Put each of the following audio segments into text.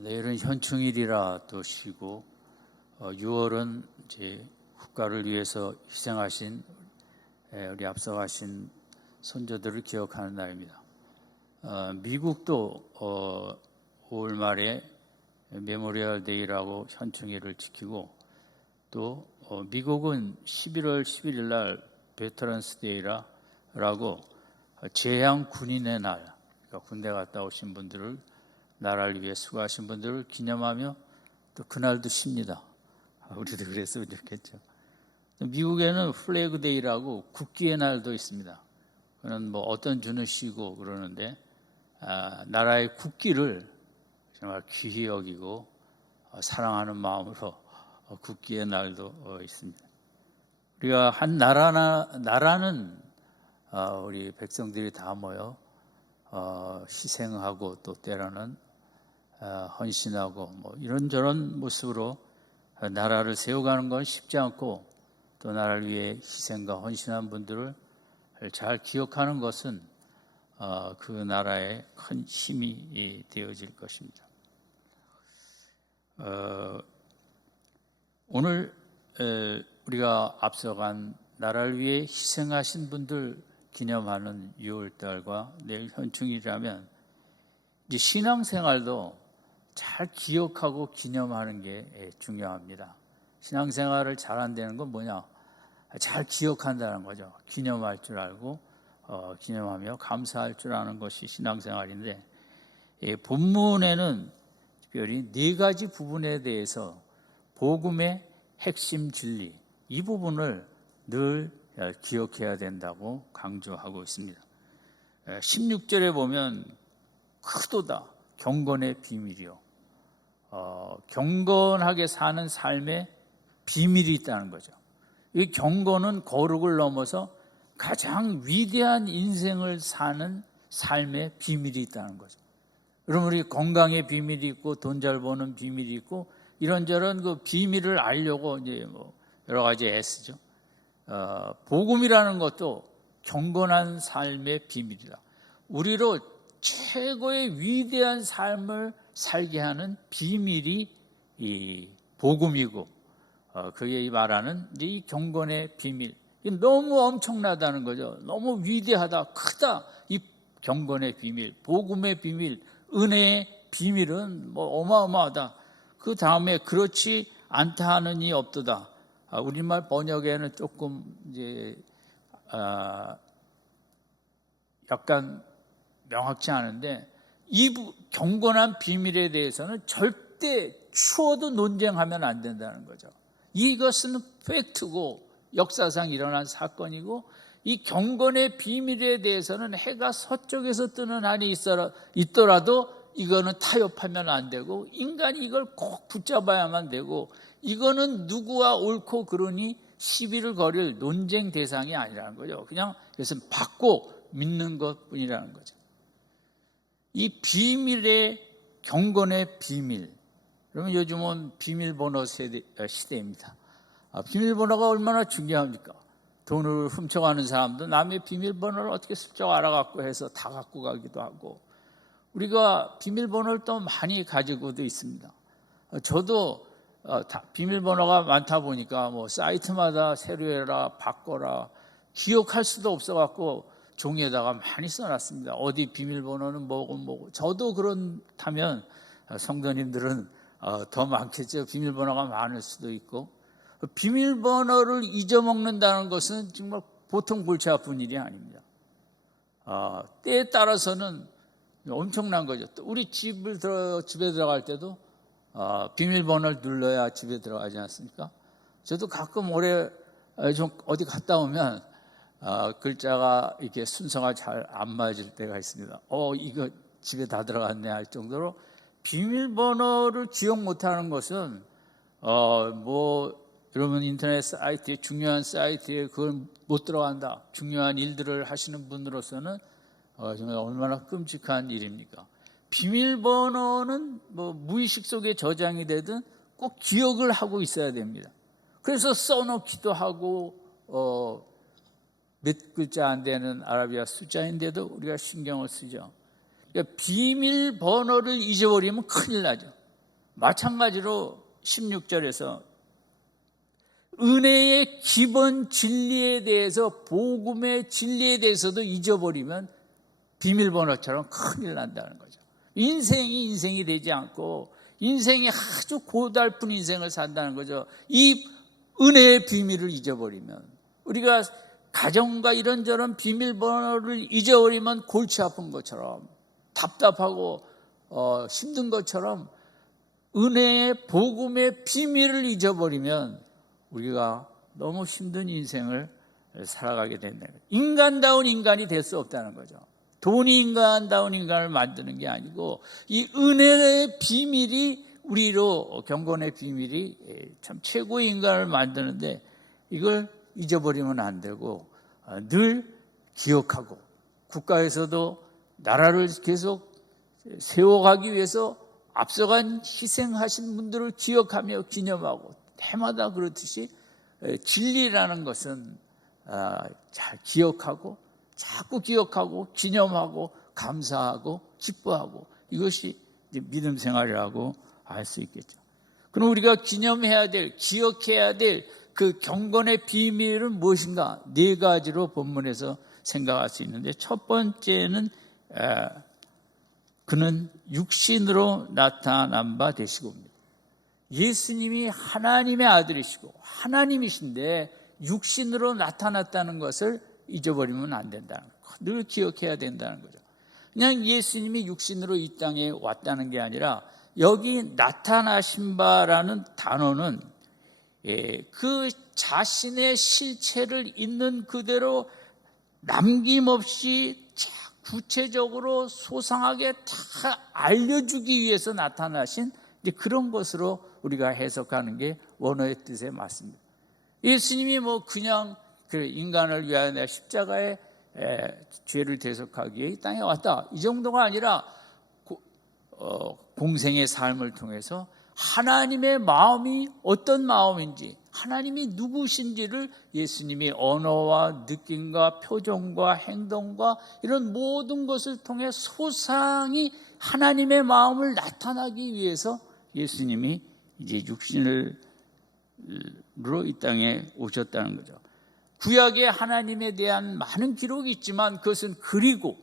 내일은 현충일이라 또 쉬고 6월은 이제 국가를 위해서 희생하신 우리 앞서가신 선조들을 기억하는 날입니다. 미국도 5월 말에 메모리얼 데이라고 현충일을 지키고 또 미국은 11월 11일 날 베테런스 데이라고 제향 군인의 날, 그러니까 군대 갔다 오신 분들을 나라를 위해 수고하신 분들을 기념하며 또 그날도 쉽니다. 우리도 그랬으면 좋겠죠. 미국에는 플래그 데이라고 국기의 날도 있습니다. 그는 뭐 어떤 주는 쉬고 그러는데 나라의 국기를 정말 귀히 여기고 사랑하는 마음으로 국기의 날도 있습니다. 우리가 한 나라는 우리 백성들이 다 모여 희생하고 또 때로는 헌신하고 뭐 이런저런 모습으로 나라를 세워가는 건 쉽지 않고 또 나라를 위해 희생과 헌신한 분들을 잘 기억하는 것은 그 나라의 큰 힘이 되어질 것입니다. 오늘 우리가 앞서간 나라를 위해 희생하신 분들 기념하는 6월달과 내일 현충일이라면 이제 신앙생활도 잘 기억하고 기념하는 게 중요합니다. 신앙생활을 잘 안 되는 건 뭐냐? 잘 기억한다는 거죠. 기념할 줄 알고 기념하며 감사할 줄 아는 것이 신앙생활인데 본문에는 특별히 4가지 부분에 대해서 복음의 핵심 진리 이 부분을 늘 기억해야 된다고 강조하고 있습니다. 16절에 보면 크도다 경건의 비밀이요. 경건하게 사는 삶에 비밀이 있다는 거죠. 이 경건은 거룩을 넘어서 가장 위대한 인생을 사는 삶의 비밀이 있다는 거죠. 여러분 우리 건강의 비밀이 있고 돈 잘 버는 비밀이 있고 이런저런 그 비밀을 알려고 이제 뭐 여러 가지 애쓰죠. 복음이라는 것도 경건한 삶의 비밀이다. 우리로 최고의 위대한 삶을 살게 하는 비밀이 이 복음이고 그게 말하는 이 경건의 비밀 너무 엄청나다는 거죠. 너무 위대하다, 크다. 이 경건의 비밀, 복음의 비밀, 은혜의 비밀은 뭐 어마어마하다. 그 다음에 그렇지 않다 하는 이 없도다. 우리말 번역에는 조금 이제 약간 명확치 않은데 이 경건한 비밀에 대해서는 절대 추워도 논쟁하면 안 된다는 거죠. 이것은 팩트고 역사상 일어난 사건이고 이 경건의 비밀에 대해서는 해가 서쪽에서 뜨는 한이 있더라도 이거는 타협하면 안 되고 인간이 이걸 꼭 붙잡아야만 되고 이거는 누구와 옳고 그르니 시비를 거릴 논쟁 대상이 아니라는 거죠. 그냥 이것은 받고 믿는 것뿐이라는 거죠. 이 비밀의 경건의 비밀. 그러면 요즘은 비밀번호 시대입니다. 비밀번호가 얼마나 중요합니까? 돈을 훔쳐가는 사람도 남의 비밀번호를 어떻게 슬쩍 알아갖고 해서 다 갖고 가기도 하고 우리가 비밀번호를 또 많이 가지고도 있습니다. 저도 비밀번호가 많다 보니까 뭐 사이트마다 새로 해라 바꿔라 기억할 수도 없어갖고 종이에다가 많이 써놨습니다. 어디 비밀번호는 뭐고 저도 그렇다면 성도님들은 더 많겠죠. 비밀번호가 많을 수도 있고 비밀번호를 잊어먹는다는 것은 정말 보통 골치 아픈 일이 아닙니다. 때에 따라서는 엄청난 거죠. 우리 집에 들어갈 때도 비밀번호를 눌러야 집에 들어가지 않습니까? 저도 가끔 올해 좀 어디 갔다 오면 글자가 이렇게 순서가 잘 안 맞을 때가 있습니다. 이거 집에 다 들어갔네 할 정도로 비밀번호를 기억 못하는 것은 여러분 인터넷 사이트에 중요한 사이트에 그걸 못 들어간다. 중요한 일들을 하시는 분으로서는 정말 얼마나 끔찍한 일입니까? 비밀번호는 무의식 속에 저장이 되든 꼭 기억을 하고 있어야 됩니다. 그래서 써놓기도 하고 몇 글자 안 되는 아라비아 숫자인데도 우리가 신경을 쓰죠. 그러니까 비밀번호를 잊어버리면 큰일 나죠. 마찬가지로 16절에서 은혜의 기본 진리에 대해서, 복음의 진리에 대해서도 잊어버리면 비밀번호처럼 큰일 난다는 거죠. 인생이 되지 않고 인생이 아주 고달픈 인생을 산다는 거죠. 이 은혜의 비밀을 잊어버리면, 우리가 가정과 이런저런 비밀번호를 잊어버리면 골치 아픈 것처럼, 답답하고 힘든 것처럼 은혜의 복음의 비밀을 잊어버리면 우리가 너무 힘든 인생을 살아가게 된다는 거예요. 인간다운 인간이 될 수 없다는 거죠. 돈이 인간다운 인간을 만드는 게 아니고, 이 은혜의 비밀이, 우리로 경건의 비밀이 참 최고의 인간을 만드는데, 이걸 잊어버리면 안 되고 늘 기억하고, 국가에서도 나라를 계속 세워가기 위해서 앞서간 희생하신 분들을 기억하며 기념하고, 해마다 그렇듯이 진리라는 것은 잘 기억하고, 자꾸 기억하고 기념하고 감사하고 기뻐하고, 이것이 믿음 생활이라고 알 수 있겠죠. 그럼 우리가 기념해야 될, 기억해야 될 그 경건의 비밀은 무엇인가? 네 가지로 본문에서 생각할 수 있는데, 첫 번째는 그는 육신으로 나타난 바 되시고입니다. 예수님이 하나님의 아들이시고 하나님이신데 육신으로 나타났다는 것을 잊어버리면 안 된다는 거, 늘 기억해야 된다는 거죠. 그냥 예수님이 육신으로 이 땅에 왔다는 게 아니라, 여기 나타나신 바라는 단어는 그 자신의 실체를 있는 그대로 남김없이 구체적으로 소상하게 다 알려주기 위해서 나타나신 그런 것으로 우리가 해석하는 게 원어의 뜻에 맞습니다. 예수님이 그냥 그 인간을 위하여 십자가에 죄를 대속하기 위해 이 땅에 왔다, 이 정도가 아니라 공생의 삶을 통해서 하나님의 마음이 어떤 마음인지, 하나님이 누구신지를 예수님이 언어와 느낌과 표정과 행동과 이런 모든 것을 통해 소상히 하나님의 마음을 나타나기 위해서 예수님이 이제 육신으로 이 땅에 오셨다는 거죠. 구약에 하나님에 대한 많은 기록이 있지만 그것은 그리고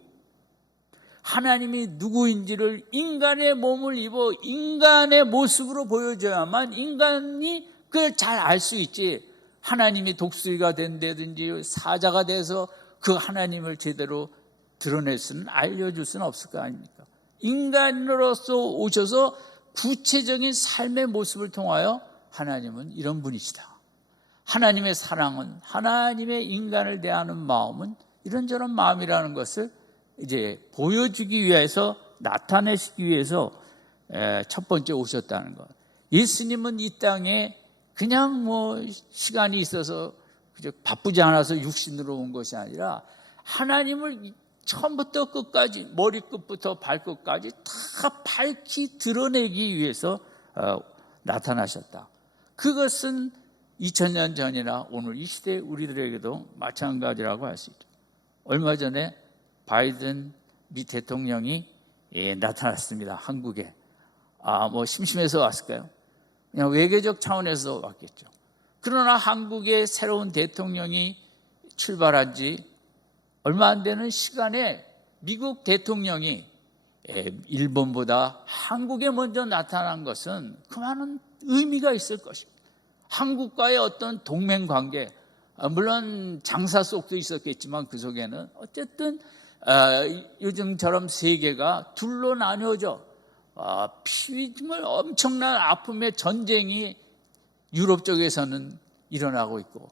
하나님이 누구인지를 인간의 몸을 입어 인간의 모습으로 보여줘야만 인간이 그걸 잘 알 수 있지, 하나님이 독수리가 된다든지 사자가 돼서 그 하나님을 제대로 드러낼 수는, 알려줄 수는 없을 거 아닙니까? 인간으로서 오셔서 구체적인 삶의 모습을 통하여 하나님은 이런 분이시다, 하나님의 사랑은, 하나님의 인간을 대하는 마음은 이런저런 마음이라는 것을 이제 보여주기 위해서, 나타내시기 위해서 첫 번째 오셨다는 것. 예수님은 이 땅에 그냥 시간이 있어서 바쁘지 않아서 육신으로 온 것이 아니라, 하나님을 처음부터 끝까지, 머리끝부터 발끝까지 다 밝히 드러내기 위해서 나타나셨다. 그것은 2000년 전이나 오늘 이 시대 우리들에게도 마찬가지라고 할 수 있죠. 얼마 전에 바이든 미 대통령이 나타났습니다. 한국에. 심심해서 왔을까요? 그냥 외교적 차원에서 왔겠죠. 그러나 한국의 새로운 대통령이 출발한 지 얼마 안 되는 시간에 미국 대통령이 일본보다 한국에 먼저 나타난 것은 그 많은 의미가 있을 것입니다. 한국과의 어떤 동맹 관계, 물론 장사 속도 있었겠지만 그 속에는 어쨌든 요즘처럼 세계가 둘로 나뉘어져 정말 엄청난 아픔의 전쟁이 유럽 쪽에서는 일어나고 있고,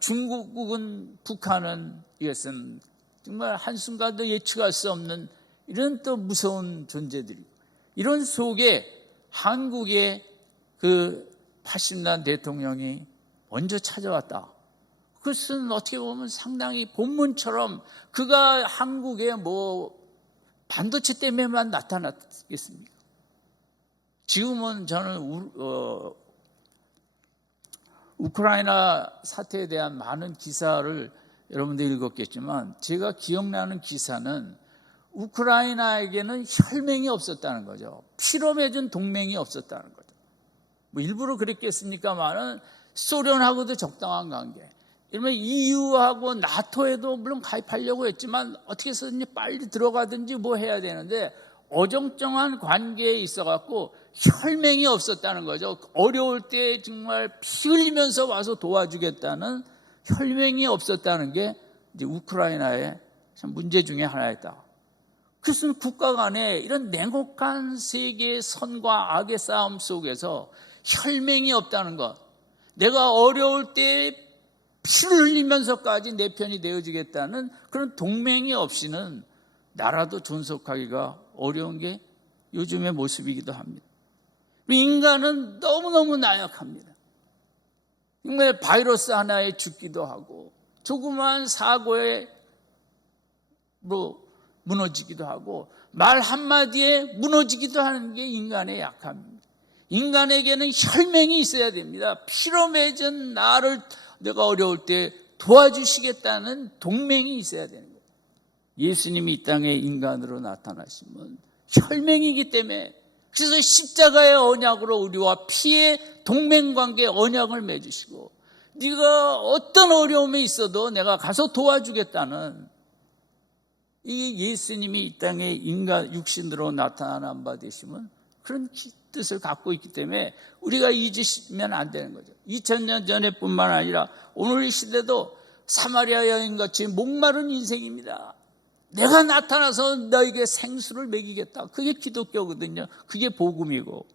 중국은, 북한은, 이것은 정말 한순간도 예측할 수 없는 이런 또 무서운 존재들이, 이런 속에 한국의 그 80년 대통령이 먼저 찾아왔다. 그것은 어떻게 보면 상당히 본문처럼 그가 한국에 반도체 때문에만 나타났겠습니까? 지금은 저는 우크라이나 사태에 대한 많은 기사를 여러분들이 읽었겠지만, 제가 기억나는 기사는 우크라이나에게는 혈맹이 없었다는 거죠. 피로 맺은 동맹이 없었다는 거죠. 뭐 일부러 그랬겠습니까만은 소련하고도 적당한 관계. 이러면 EU하고 나토에도 물론 가입하려고 했지만 어떻게 해서든지 빨리 들어가든지 뭐 해야 되는데 어정쩡한 관계에 있어갖고 혈맹이 없었다는 거죠. 어려울 때 정말 피 흘리면서 와서 도와주겠다는 혈맹이 없었다는 게 이제 우크라이나의 문제 중에 하나였다. 그래서 국가 간에 이런 냉혹한 세계의 선과 악의 싸움 속에서 혈맹이 없다는 것, 내가 어려울 때 피를 흘리면서까지 내 편이 되어주겠다는 그런 동맹이 없이는 나라도 존속하기가 어려운 게 요즘의 모습이기도 합니다. 인간은 너무너무 나약합니다. 정말 바이러스 하나에 죽기도 하고 조그마한 사고에 무너지기도 하고 말 한마디에 무너지기도 하는 게 인간의 약함입니다. 인간에게는 혈맹이 있어야 됩니다. 피로 맺은 나를 내가 어려울 때 도와주시겠다는 동맹이 있어야 되는 거예요. 예수님이 이 땅에 인간으로 나타나시면 혈맹이기 때문에, 그래서 십자가의 언약으로 우리와 피의 동맹관계 언약을 맺으시고 네가 어떤 어려움에 있어도 내가 가서 도와주겠다는 이 예수님이 이 땅에 인간 육신으로 나타난 바 되시면 그런 뜻을 갖고 있기 때문에 우리가 잊으시면 안 되는 거죠. 2000년 전에뿐만 아니라 오늘 이 시대도 사마리아 여인같이 목마른 인생입니다. 내가 나타나서 너에게 생수를 먹이겠다. 그게 기독교거든요. 그게 복음이고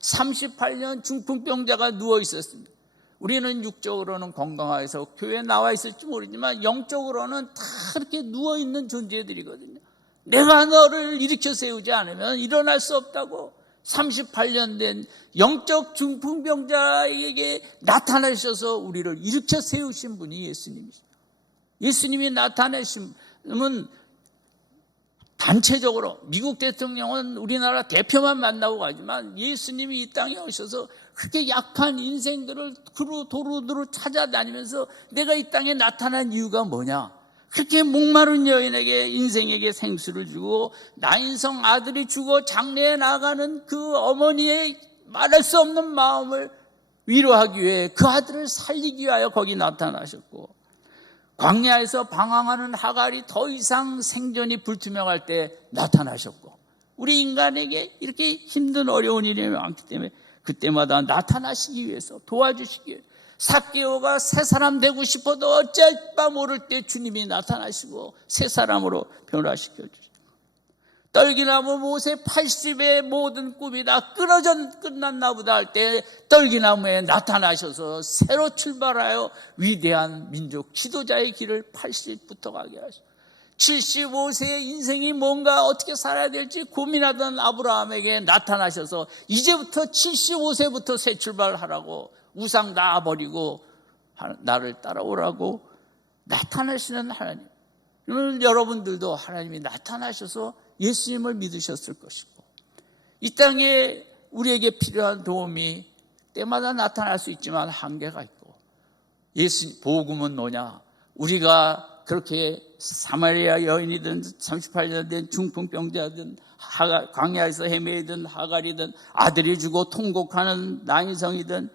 38년 중풍병자가 누워 있었습니다. 우리는 육적으로는 건강해서 교회에 나와 있을지 모르지만 영적으로는 다 그렇게 누워있는 존재들이거든요. 내가 너를 일으켜 세우지 않으면 일어날 수 없다고 38년 된 영적 중풍병자에게 나타나셔서 우리를 일으켜 세우신 분이 예수님이시죠. 예수님이 나타내심은 단체적으로 미국 대통령은 우리나라 대표만 만나고 가지만 예수님이 이 땅에 오셔서 그렇게 약한 인생들을 도루도루 찾아다니면서 내가 이 땅에 나타난 이유가 뭐냐? 그렇게 목마른 여인에게 인생에게 생수를 주고 나인성 아들이 죽어 장례에 나가는 그 어머니의 말할 수 없는 마음을 위로하기 위해 그 아들을 살리기 위하여 거기 나타나셨고, 광야에서 방황하는 하갈이 더 이상 생존이 불투명할 때 나타나셨고, 우리 인간에게 이렇게 힘든 어려운 일이 많기 때문에 그때마다 나타나시기 위해서 도와주시기 위해 삭개오가 새 사람 되고 싶어도 어쩔 바 모를 때 주님이 나타나시고 새 사람으로 변화시켜 주시고, 떨기나무 모세 80의 모든 꿈이 다 끝났나 보다 할 때 떨기나무에 나타나셔서 새로 출발하여 위대한 민족 지도자의 길을 80부터 가게 하시고, 75세의 인생이 뭔가 어떻게 살아야 될지 고민하던 아브라함에게 나타나셔서 이제부터 75세부터 새 출발하라고 우상 다 버리고 나를 따라오라고 나타나시는 하나님. 오늘 여러분들도 하나님이 나타나셔서 예수님을 믿으셨을 것이고, 이 땅에 우리에게 필요한 도움이 때마다 나타날 수 있지만 한계가 있고, 복음은 뭐냐? 우리가 그렇게 사마리아 여인이든 38년 된 중풍병자든 광야에서 헤매이든 하갈이든 아들이 주고 통곡하는 나인성이든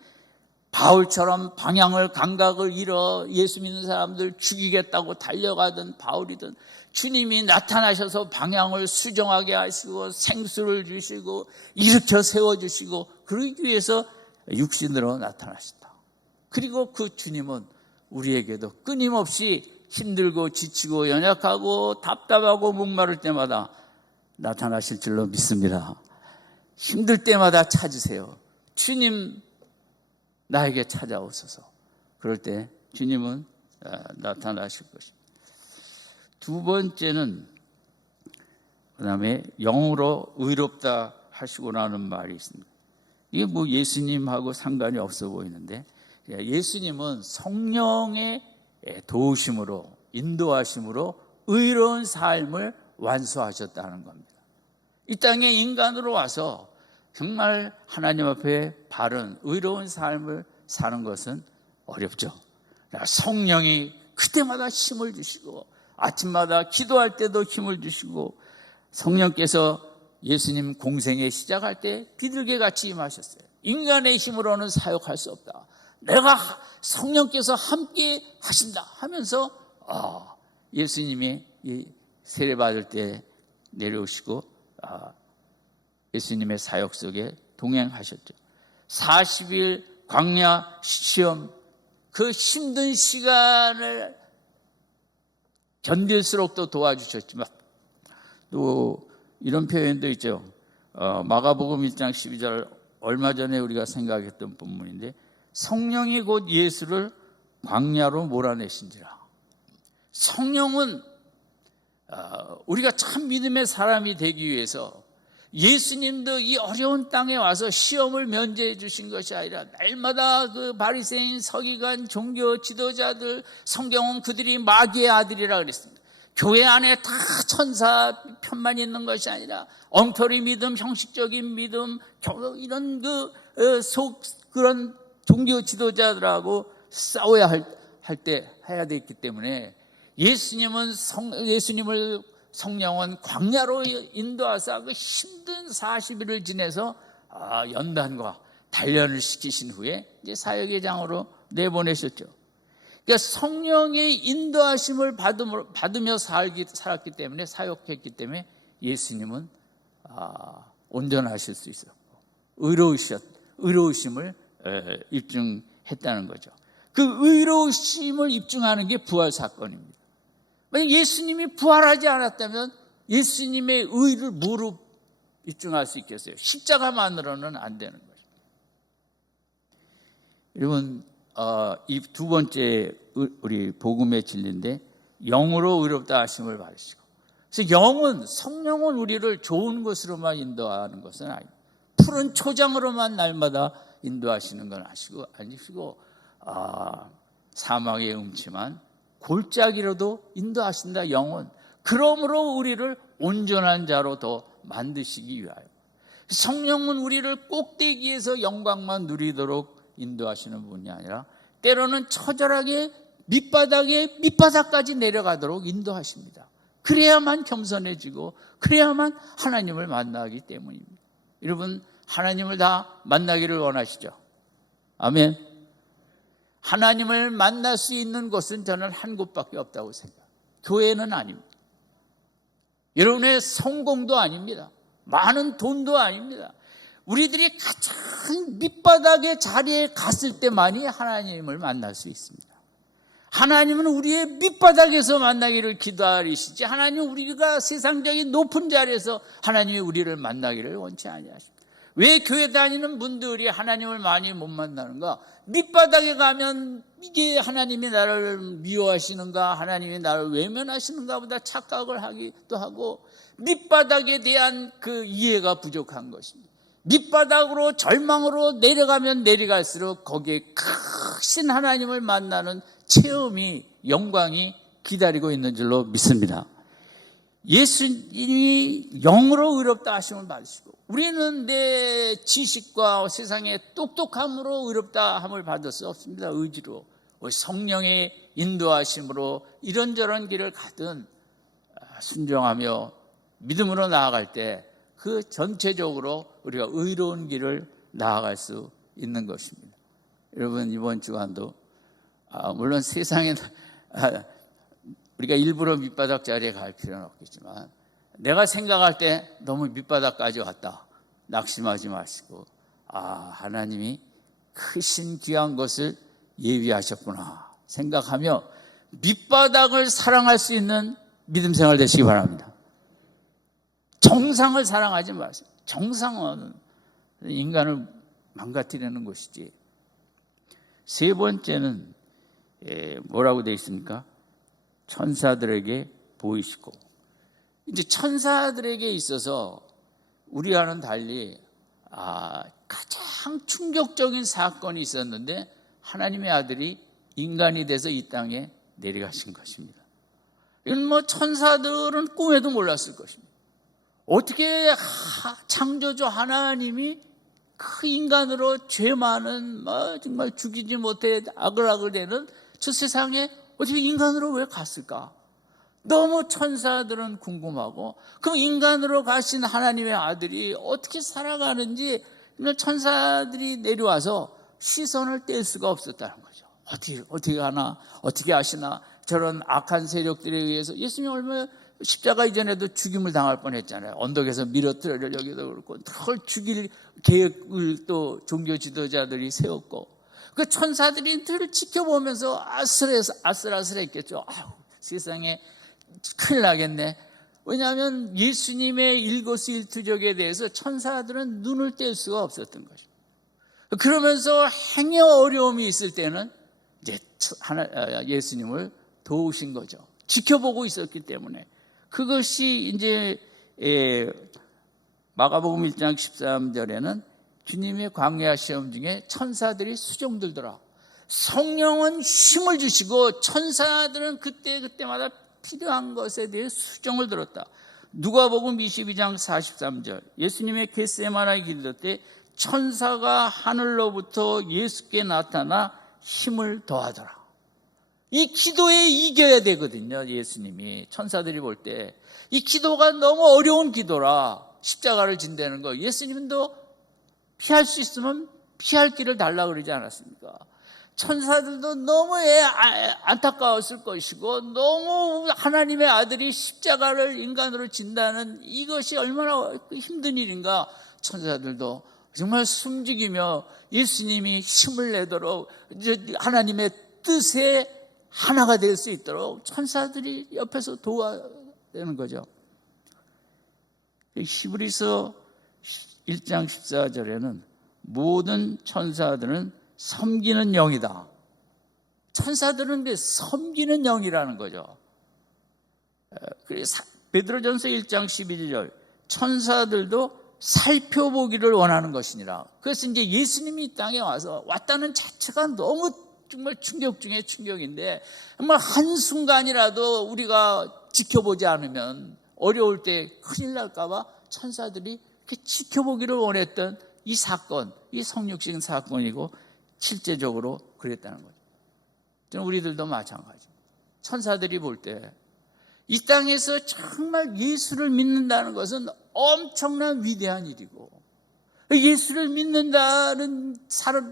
바울처럼 방향을 감각을 잃어 예수 믿는 사람들 죽이겠다고 달려가던 바울이든 주님이 나타나셔서 방향을 수정하게 하시고 생수를 주시고 일으켜 세워주시고 그러기 위해서 육신으로 나타나신다. 그리고 그 주님은 우리에게도 끊임없이 힘들고 지치고 연약하고 답답하고 목마를 때마다 나타나실 줄로 믿습니다. 힘들 때마다 찾으세요. 주님 나에게 찾아오소서. 그럴 때 주님은 나타나실 것입니다. 두 번째는 그 다음에 영으로 의롭다 하시고라는 말이 있습니다. 이게 뭐 예수님하고 상관이 없어 보이는데, 예수님은 성령의 도우심으로 인도하심으로 의로운 삶을 완수하셨다는 겁니다. 이 땅에 인간으로 와서 정말 하나님 앞에 바른 의로운 삶을 사는 것은 어렵죠. 성령이 그때마다 힘을 주시고 아침마다 기도할 때도 힘을 주시고 성령께서 예수님 공생에 시작할 때 비둘기 같이 임하셨어요. 인간의 힘으로는 사역할 수 없다. 내가 성령께서 함께 하신다 하면서 예수님이 세례 받을 때 내려오시고 예수님의 사역 속에 동행하셨죠. 40일 광야 시험, 그 힘든 시간을 견딜수록 또 도와주셨지만 또 이런 표현도 있죠. 마가복음 1장 12절, 얼마 전에 우리가 생각했던 본문인데, 성령이 곧 예수를 광야로 몰아내신지라. 성령은 우리가 참 믿음의 사람이 되기 위해서 예수님도 이 어려운 땅에 와서 시험을 면제해 주신 것이 아니라 날마다 그 바리새인, 서기관, 종교 지도자들, 성경은 그들이 마귀의 아들이라 그랬습니다. 교회 안에 다 천사 편만 있는 것이 아니라 엉터리 믿음, 형식적인 믿음, 이런 그런 종교 지도자들하고 싸워야 할 때 해야 되기 때문에 예수님을 성령은 광야로 인도하사 그 힘든 40일을 지내서 연단과 단련을 시키신 후에 이제 사역의 장으로 내보내셨죠. 그러니까 성령의 인도하심을 받으며 살았기 때문에, 사역했기 때문에 예수님은 온전하실 수 있었고 의로우심을 입증했다는 거죠. 그 의로우심을 입증하는 게 부활 사건입니다. 만약 예수님이 부활하지 않았다면 예수님의 의를 뭐로 입증할 수 있겠어요? 십자가만으로는 안 되는 거죠. 여러분, 이 두 번째 우리 복음의 진리인데, 영으로 의롭다 하심을 받으시고, 그래서 성령은 우리를 좋은 곳으로만 인도하는 것은 아닙니다. 푸른 초장으로만 날마다 인도하시는 건 아니시고 사망의 음침한 골짜기로도 인도하신다. 영은 그러므로 우리를 온전한 자로 더 만드시기 위하여, 성령은 우리를 꼭대기에서 영광만 누리도록 인도하시는 분이 아니라 때로는 처절하게 밑바닥까지 내려가도록 인도하십니다. 그래야만 겸손해지고 그래야만 하나님을 만나기 때문입니다. 여러분, 하나님을 다 만나기를 원하시죠? 아멘. 하나님을 만날 수 있는 곳은 저는 한 곳밖에 없다고 생각합니다. 교회는 아닙니다. 여러분의 성공도 아닙니다. 많은 돈도 아닙니다. 우리들이 가장 밑바닥의 자리에 갔을 때만이 하나님을 만날 수 있습니다. 하나님은 우리의 밑바닥에서 만나기를 기다리시지, 하나님은 우리가 세상적인 높은 자리에서 하나님이 우리를 만나기를 원치 아니하십니다. 왜 교회 다니는 분들이 하나님을 많이 못 만나는가? 밑바닥에 가면 이게 하나님이 나를 미워하시는가, 하나님이 나를 외면하시는가 보다 착각을 하기도 하고, 밑바닥에 대한 그 이해가 부족한 것입니다. 밑바닥으로 절망으로 내려가면 내려갈수록 거기에 크신 하나님을 만나는 체험이, 영광이 기다리고 있는 줄로 믿습니다. 예수님이 영으로 의롭다 하심을 받으시고, 우리는 내 지식과 세상의 똑똑함으로 의롭다 함을 받을 수 없습니다. 의지로, 성령의 인도하심으로 이런저런 길을 가든 순종하며 믿음으로 나아갈 때 그 전체적으로 우리가 의로운 길을 나아갈 수 있는 것입니다. 여러분, 이번 주간도 물론 세상에 우리가 일부러 밑바닥 자리에 갈 필요는 없겠지만, 내가 생각할 때 너무 밑바닥까지 왔다, 낙심하지 마시고 하나님이 크신 귀한 것을 예비하셨구나 생각하며 밑바닥을 사랑할 수 있는 믿음 생활 되시기 바랍니다. 정상을 사랑하지 마세요. 정상은 인간을 망가뜨리는 것이지. 세 번째는 뭐라고 되어 있습니까? 천사들에게 보이시고. 이제 천사들에게 있어서 우리와는 달리 가장 충격적인 사건이 있었는데, 하나님의 아들이 인간이 돼서 이 땅에 내려가신 것입니다. 이건 천사들은 꿈에도 몰랐을 것입니다. 어떻게 창조주 하나님이 그 인간으로 죄 많은, 정말 죽이지 못해 아글아글대는 저 세상에 어떻게 인간으로 왜 갔을까? 너무 천사들은 궁금하고, 그럼 인간으로 가신 하나님의 아들이 어떻게 살아가는지 천사들이 내려와서 시선을 뗄 수가 없었다는 거죠. 어떻게 하나, 어떻게 하시나, 저런 악한 세력들에 의해서 예수님 얼마나 십자가 이전에도 죽임을 당할 뻔했잖아요. 언덕에서 밀어뜨려 여기도 그렇고, 널 죽일 계획을 또 종교 지도자들이 세웠고, 그 천사들이 늘 지켜보면서 아슬아슬했겠죠. 아유, 세상에 큰일 나겠네. 왜냐하면 예수님의 일거수일투족에 대해서 천사들은 눈을 뗄 수가 없었던 거죠. 그러면서 행여 어려움이 있을 때는 이제 예수님을 도우신 거죠. 지켜보고 있었기 때문에. 그것이 이제 마가복음 1장 13절에는 주님의 광야 시험 중에 천사들이 수종 들더라. 성령은 힘을 주시고 천사들은 그때마다 필요한 것에 대해 수종을 들었다. 누가복음 22장 43절, 예수님의 겟세마네 기도 때 천사가 하늘로부터 예수께 나타나 힘을 더하더라. 이 기도에 이겨야 되거든요. 예수님이 천사들이 볼 때 이 기도가 너무 어려운 기도라 십자가를 진다는 거, 예수님도 피할 수 있으면 피할 길을 달라 그러지 않았습니까? 천사들도 너무 안타까웠을 것이고, 너무 하나님의 아들이 십자가를 인간으로 진다는 이것이 얼마나 힘든 일인가. 천사들도 정말 숨죽이며 예수님이 힘을 내도록, 하나님의 뜻에 하나가 될 수 있도록 천사들이 옆에서 도와야 되는 거죠. 히브리서 1장 14절에는 모든 천사들은 섬기는 영이다. 천사들은 섬기는 영이라는 거죠. 베드로전서 1장 11절, 천사들도 살펴보기를 원하는 것이니라. 그래서 이제 예수님이 이 땅에 왔다는 자체가 너무 정말 충격 중에 충격인데, 정말 한순간이라도 우리가 지켜보지 않으면 어려울 때 큰일 날까봐 천사들이 이렇게 지켜보기를 원했던 이 사건, 이 성육신 사건이고 실제적으로 그랬다는 거죠. 저는 우리들도 마찬가지. 천사들이 볼 때 이 땅에서 정말 예수를 믿는다는 것은 엄청난 위대한 일이고, 예수를 믿는다는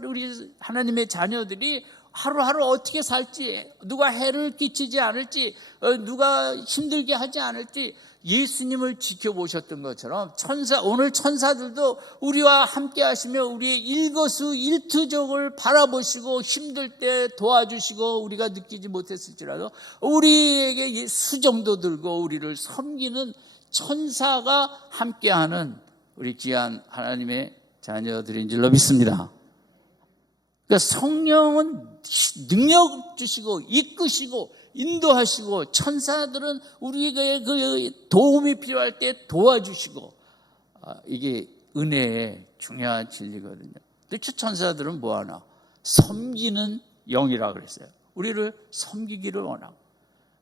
우리 하나님의 자녀들이 하루하루 어떻게 살지, 누가 해를 끼치지 않을지, 누가 힘들게 하지 않을지 예수님을 지켜보셨던 것처럼 오늘 천사들도 우리와 함께 하시며 우리의 일거수일투족을 바라보시고 힘들 때 도와주시고, 우리가 느끼지 못했을지라도 우리에게 수정도 들고 우리를 섬기는 천사가 함께하는 우리 귀한 하나님의 자녀들인 줄로 믿습니다. 그러니까 성령은 능력 주시고 이끄시고 인도하시고, 천사들은 우리에게 그 도움이 필요할 때 도와주시고, 이게 은혜의 중요한 진리거든요. 도대체 천사들은 뭐하나? 섬기는 영이라 그랬어요. 우리를 섬기기를 원하고,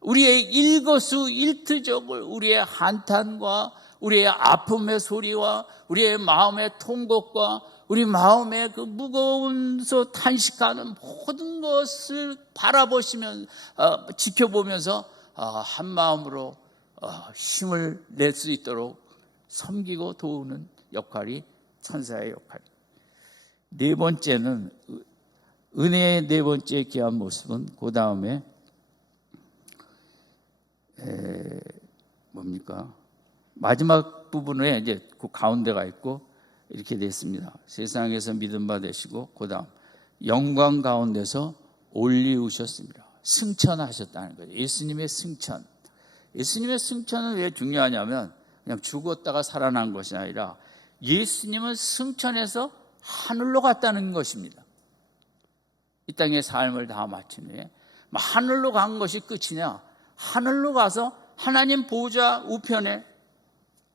우리의 일거수일투족을, 우리의 한탄과 우리의 아픔의 소리와 우리의 마음의 통곡과 우리 마음의 그 무거운서 탄식하는 모든 것을 바라보시면, 지켜보면서 한 마음으로 힘을 낼 수 있도록 섬기고 도우는 역할이 천사의 역할입니다. 네 번째는, 은혜의 네 번째 귀한 모습은 그 다음에 뭡니까? 마지막 부분에 이제 그 가운데가 있고 이렇게 됐습니다. 세상에서 믿음 받으시고 그 다음 영광 가운데서 올리우셨습니다. 승천하셨다는 거예요. 예수님의 승천. 예수님의 승천은 왜 중요하냐면 그냥 죽었다가 살아난 것이 아니라 예수님은 승천해서 하늘로 갔다는 것입니다. 이 땅의 삶을 다 마친 후에 하늘로 간 것이 끝이냐? 하늘로 가서 하나님 보좌 우편에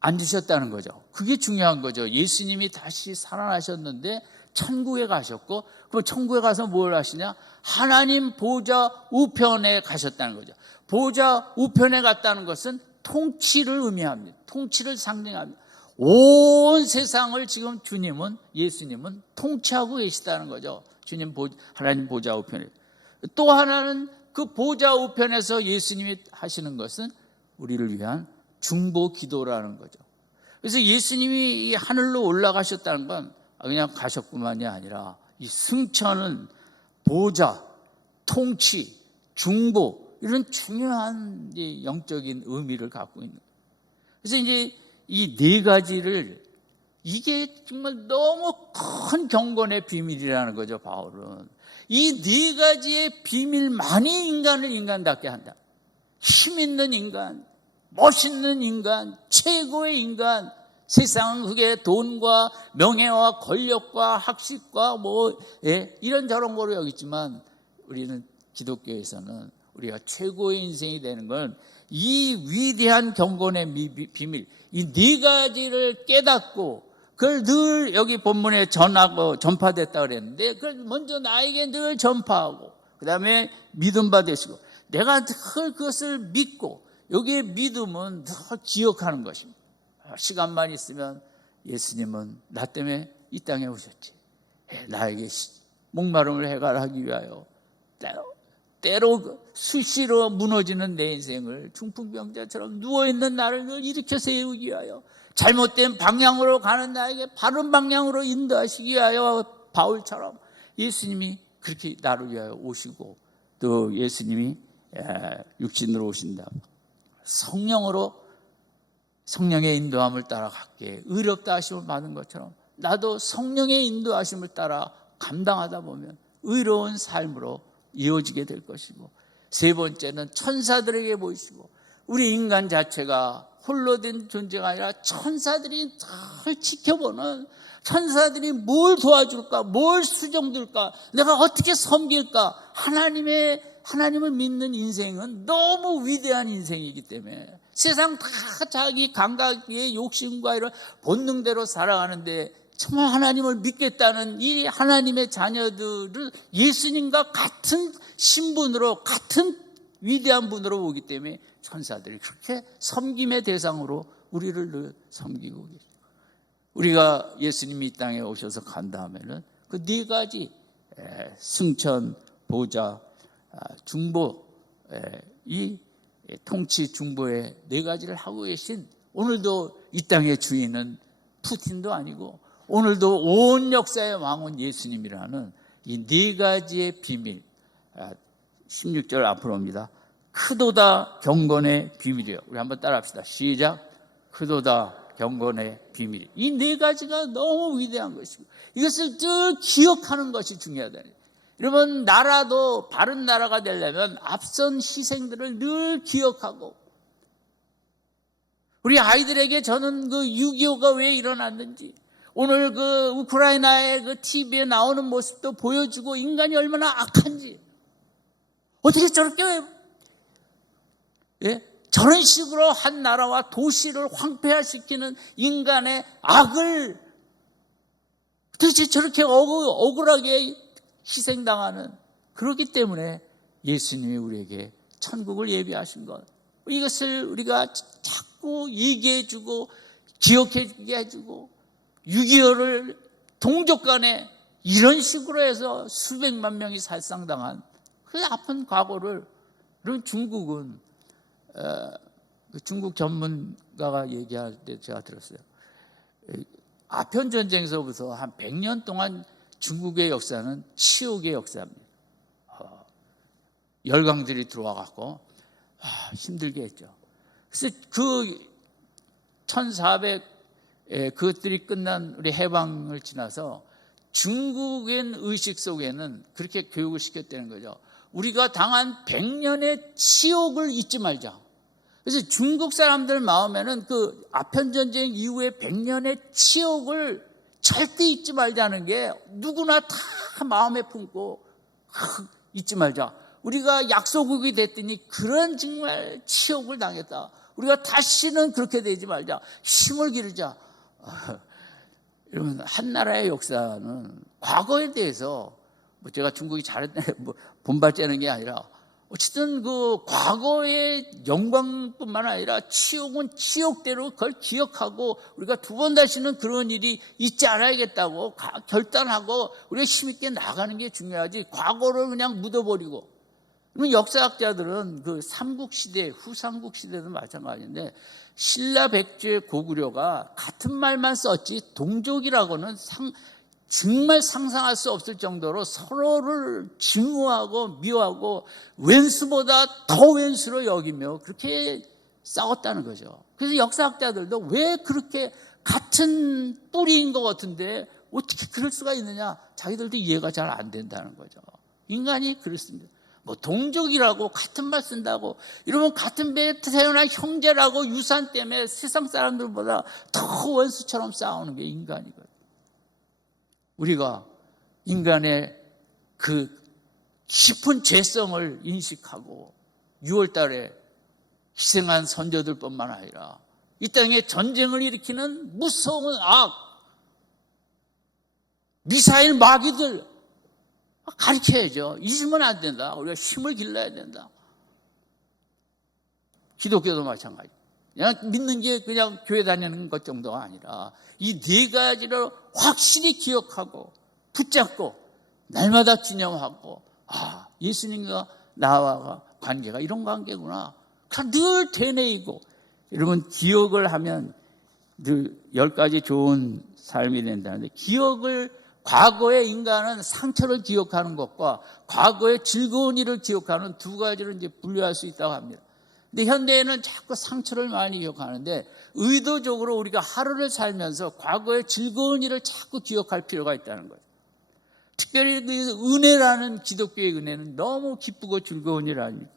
앉으셨다는 거죠. 그게 중요한 거죠. 예수님이 다시 살아나셨는데 천국에 가셨고, 그럼 천국에 가서 뭘 하시냐? 하나님 보좌 우편에 가셨다는 거죠. 보좌 우편에 갔다는 것은 통치를 의미합니다. 통치를 상징합니다. 온 세상을 지금 예수님은 통치하고 계시다는 거죠. 하나님 보좌 우편에. 또 하나는 그 보좌 우편에서 예수님이 하시는 것은 우리를 위한 중보 기도라는 거죠. 그래서 예수님이 이 하늘로 올라가셨다는 건 그냥 가셨구만이 아니라 이 승천은 보좌, 통치, 중보 이런 중요한 영적인 의미를 갖고 있는 거예요. 그래서 이제 이 네 가지를 이게 정말 너무 큰 경건의 비밀이라는 거죠. 바울은 이 네 가지의 비밀만이 인간을 인간답게 한다. 힘 있는 인간, 멋있는 인간, 최고의 인간. 세상은 그게 돈과 명예와 권력과 학식과 이런 저런 거로 여기지만 우리는 기독교에서는 우리가 최고의 인생이 되는 건 이 위대한 경건의 비밀, 이 네 가지를 깨닫고 그걸 늘 여기 본문에 전파됐다 그랬는데 그걸 먼저 나에게 늘 전파하고 그 다음에 믿음 받으시고 내가 늘 그것을 믿고 여기에 믿음은 늘 기억하는 것입니다. 시간만 있으면 예수님은 나 때문에 이 땅에 오셨지. 나에게 목마름을 해결하기 위하여 때로 수시로 무너지는 내 인생을 중풍병자처럼 누워있는 나를 늘 일으켜 세우기 위하여 잘못된 방향으로 가는 나에게 바른 방향으로 인도하시기 위하여 바울처럼 예수님이 그렇게 나를 위하여 오시고 또 예수님이 육신으로 오신다. 성령의 인도함을 따라 갖게 의롭다 하심을 받은 것처럼 나도 성령의 인도하심을 따라 감당하다 보면 의로운 삶으로 이어지게 될 것이고 세 번째는 천사들에게 보이시고 우리 인간 자체가 홀로 된 존재가 아니라 천사들이 잘 지켜보는 천사들이 뭘 도와줄까 뭘 수정들까 내가 어떻게 섬길까 하나님을 믿는 인생은 너무 위대한 인생이기 때문에 세상 다 자기 감각의 욕심과 이런 본능대로 살아가는데 정말 하나님을 믿겠다는 이 하나님의 자녀들을 예수님과 같은 신분으로 같은 위대한 분으로 보기 때문에 천사들이 그렇게 섬김의 대상으로 우리를 늘 섬기고 계십니다. 우리가 예수님이 이 땅에 오셔서 간 다음에는 그 네 가지 승천, 보좌, 중보, 이 통치, 중보의 네 가지를 하고 계신 오늘도 이 땅의 주인은 푸틴도 아니고 오늘도 온 역사의 왕은 예수님이라는 이 네 가지의 비밀 16절 앞으로 옵니다. 크도다 경건의 비밀이에요. 우리 한번 따라합시다. 시작. 크도다 경건의 비밀. 이 네 가지가 너무 위대한 것이고 이것을 늘 기억하는 것이 중요하다. 여러분 나라도 바른 나라가 되려면 앞선 희생들을 늘 기억하고 우리 아이들에게 저는 그 6.25가 왜 일어났는지 오늘 그 우크라이나의 그 TV에 나오는 모습도 보여주고 인간이 얼마나 악한지 어떻게 저렇게 저런 식으로 한 나라와 도시를 황폐화시키는 인간의 악을 도대체 저렇게 억울하게 희생당하는 그렇기 때문에 예수님이 우리에게 천국을 예비하신 것 이것을 우리가 자꾸 얘기해주고 기억해주게 해주고 6.25를 동족 간에 이런 식으로 해서 수백만 명이 살상당한 그 아픈 과거를 그런 중국은 중국 전문가가 얘기할 때 제가 들었어요. 아편전쟁에서부터 한 100년 동안 중국의 역사는 치욕의 역사입니다. 열강들이 들어와 갖고 힘들게 했죠. 그래서 그 1400 그것들이 끝난 우리 해방을 지나서 중국인 의식 속에는 그렇게 교육을 시켰다는 거죠. 우리가 당한 100년의 치욕을 잊지 말자. 그래서 중국 사람들 마음에는 그 아편전쟁 이후에 100년의 치욕을 절대 잊지 말자는 게 누구나 다 마음에 품고 잊지 말자. 우리가 약소국이 됐더니 그런 정말 치욕을 당했다. 우리가 다시는 그렇게 되지 말자. 힘을 기르자. 여러분 한 나라의 역사는 과거에 대해서 제가 중국이 잘했다 본받자는 게 아니라 어쨌든 그 과거의 영광뿐만 아니라 치욕은 치욕대로 그걸 기억하고 우리가 두 번 다시는 그런 일이 있지 않아야겠다고 결단하고 우리가 힘있게 나가는 게 중요하지 과거를 그냥 묻어버리고 역사학자들은 그 삼국시대, 후삼국시대도 마찬가지인데 신라 백제의 고구려가 같은 말만 썼지 동족이라고는 정말 상상할 수 없을 정도로 서로를 증오하고 미워하고 왼수보다 더 왼수로 여기며 그렇게 싸웠다는 거죠. 그래서 역사학자들도 왜 그렇게 같은 뿌리인 것 같은데 어떻게 그럴 수가 있느냐, 자기들도 이해가 잘 안 된다는 거죠. 인간이 그렇습니다. 뭐 동족이라고 같은 말 쓴다고 이러면 같은 배에 태어난 형제라고 유산 때문에 세상 사람들보다 더 원수처럼 싸우는 게 인간이거든요. 우리가 인간의 그 깊은 죄성을 인식하고 6월 달에 희생한 선조들뿐만 아니라 이 땅에 전쟁을 일으키는 무서운 악, 미사일 마귀들 가르쳐야죠. 잊으면 안 된다. 우리가 힘을 길러야 된다. 기독교도 마찬가지. 그냥 믿는 게 그냥 교회 다니는 것 정도가 아니라 이 네 가지를 확실히 기억하고 붙잡고 날마다 기념하고, 예수님과 나와 관계가 이런 관계구나. 늘 되뇌이고, 여러분 기억을 하면 늘 10가지 좋은 삶이 된다는데, 과거의 인간은 상처를 기억하는 것과 과거의 즐거운 일을 기억하는 두 가지를 이제 분류할 수 있다고 합니다. 근데 현대에는 자꾸 상처를 많이 기억하는데 의도적으로 우리가 하루를 살면서 과거의 즐거운 일을 자꾸 기억할 필요가 있다는 거예요. 특별히 그 은혜라는 기독교의 은혜는 너무 기쁘고 즐거운 일 아닙니까?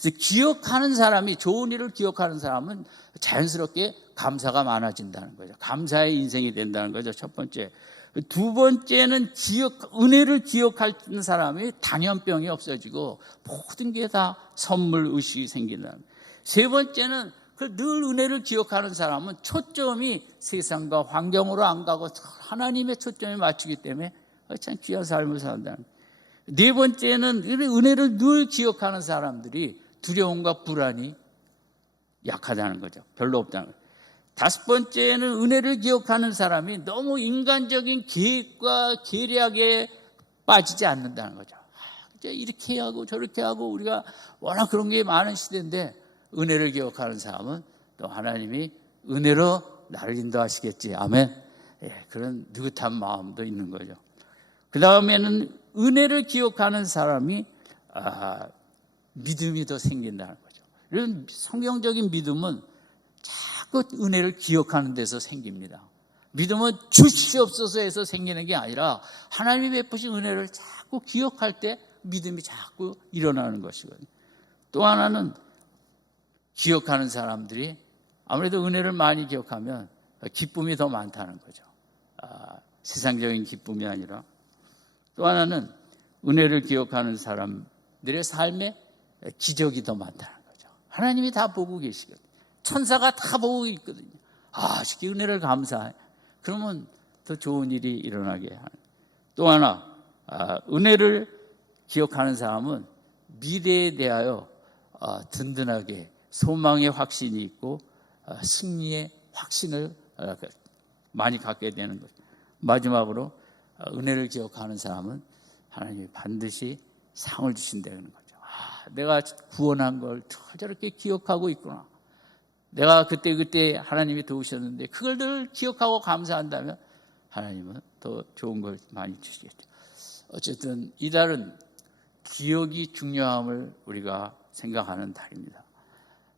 그래서 기억하는 사람이, 좋은 일을 기억하는 사람은 자연스럽게 감사가 많아진다는 거죠. 감사의 인생이 된다는 거죠. 첫 번째. 두 번째는 은혜를 기억하는 사람이 단연병이 없어지고 모든 게 다 선물 의식이 생긴다는 거예요. 세 번째는 늘 은혜를 기억하는 사람은 초점이 세상과 환경으로 안 가고 하나님의 초점에 맞추기 때문에 참 귀한 삶을 산다는 거예요. 네 번째는 은혜를 늘 기억하는 사람들이 두려움과 불안이 약하다는 거죠. 별로 없다는 거예요. 다섯 번째는 은혜를 기억하는 사람이 너무 인간적인 계획과 계략에 빠지지 않는다는 거죠. 이렇게 하고 저렇게 하고, 우리가 워낙 그런 게 많은 시대인데 은혜를 기억하는 사람은 또 하나님이 은혜로 나를 인도하시겠지. 아멘. 그런 느긋한 마음도 있는 거죠. 그 다음에는 은혜를 기억하는 사람이 믿음이 더 생긴다는 거죠. 이런 성경적인 믿음은 자꾸 은혜를 기억하는 데서 생깁니다. 믿음은 주시옵소서에서 생기는 게 아니라 하나님이 베푸신 은혜를 자꾸 기억할 때 믿음이 자꾸 일어나는 것이거든요. 또 하나는 기억하는 사람들이 아무래도 은혜를 많이 기억하면 기쁨이 더 많다는 거죠. 세상적인 기쁨이 아니라. 또 하나는 은혜를 기억하는 사람들의 삶에 기적이 더 많다는 거죠. 하나님이 다 보고 계시거든요. 천사가 다 보고 있거든요. 쉽게 은혜를 감사해. 그러면 더 좋은 일이 일어나게 하는. 또 하나, 은혜를 기억하는 사람은 미래에 대하여 든든하게 소망의 확신이 있고 승리의 확신을 많이 갖게 되는 거죠. 마지막으로 은혜를 기억하는 사람은 하나님이 반드시 상을 주신다는 거죠. 내가 구원한 걸 저렇게 기억하고 있구나. 내가 그때 하나님이 도우셨는데 그걸 늘 기억하고 감사한다면 하나님은 더 좋은 걸 많이 주시겠죠. 어쨌든 이달은 기억이 중요함을 우리가 생각하는 달입니다.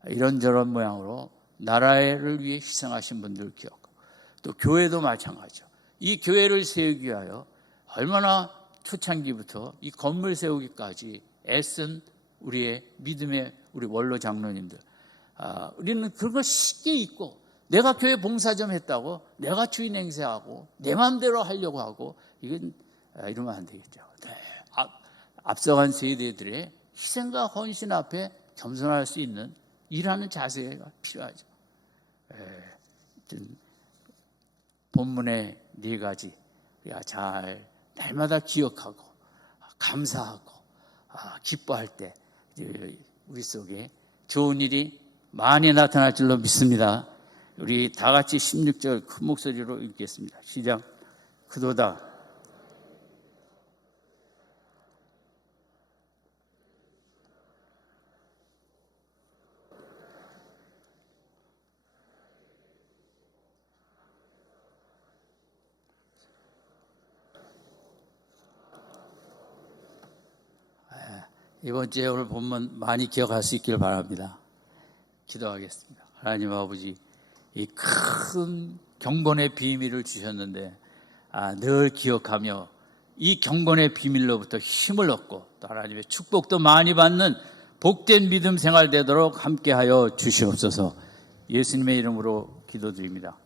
이런저런 모양으로 나라를 위해 희생하신 분들 기억하고, 또 교회도 마찬가지죠. 이 교회를 세우기 위하여 얼마나 초창기부터 이 건물 세우기까지 애쓴 우리의 믿음의 우리 원로 장로님들, 우리는 그런 걸 쉽게 잊고 내가 교회 봉사 좀 했다고 내가 주인 행세하고 내 마음대로 하려고 하고, 이건 이러면 안 되겠죠. 앞서간 세대들의 희생과 헌신 앞에 겸손할 수 있는 일하는 자세가 필요하죠. 본문의 네 가지 우리가 잘 날마다 기억하고 감사하고 기뻐할 때 우리 속에 좋은 일이 많이 나타날 줄로 믿습니다. 우리 다 같이 16절 큰 목소리로 읽겠습니다. 시작. 그도다 이번 주에 오늘 본문 많이 기억할 수 있기를 바랍니다. 기도하겠습니다. 하나님 아버지, 이 큰 경건의 비밀을 주셨는데 늘 기억하며 이 경건의 비밀로부터 힘을 얻고 또 하나님의 축복도 많이 받는 복된 믿음 생활 되도록 함께하여 주시옵소서. 예수님의 이름으로 기도드립니다.